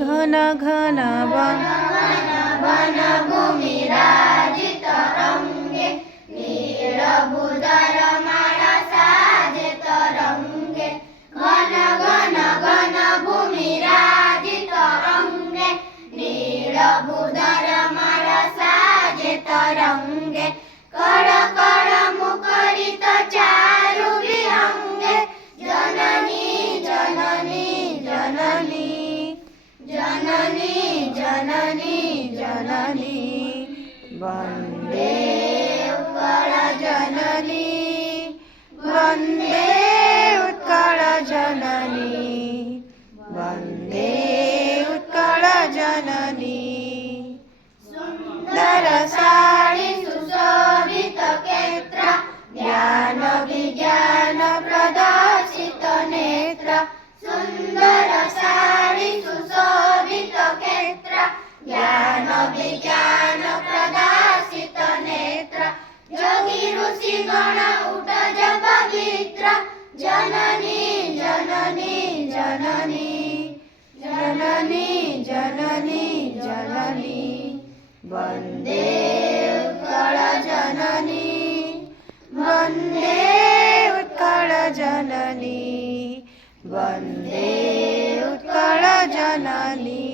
घन घन वनभूमि राजित रंगे नीलभूधर माला साजे तरंगे घन घन वनभूमि राजित रंगे नीलभूधर माला साजे तरंगे कड़ कड़ मुखरित चारु विहंगे जननी जननी जननी जननी जननी जननी वंदे उत्कल जननी वंदे उत्कल जननी वंदे उत्कल जननी सुंदर साड़ी सुशोभित क्षेत्र ज्ञान विज्ञान प्रदर्शित नेत्र सुंदर साड़ी सुशोभित क्षेत्र ज्ञान विज्ञान प्रदर्शित नेत्र योगी ऋषि गण उठज पवित्र जननी जननी जननी जननी जननी जननी वंदे उत्कल जननी वंदे उत्कल जननी वंदे उत्कल जननी।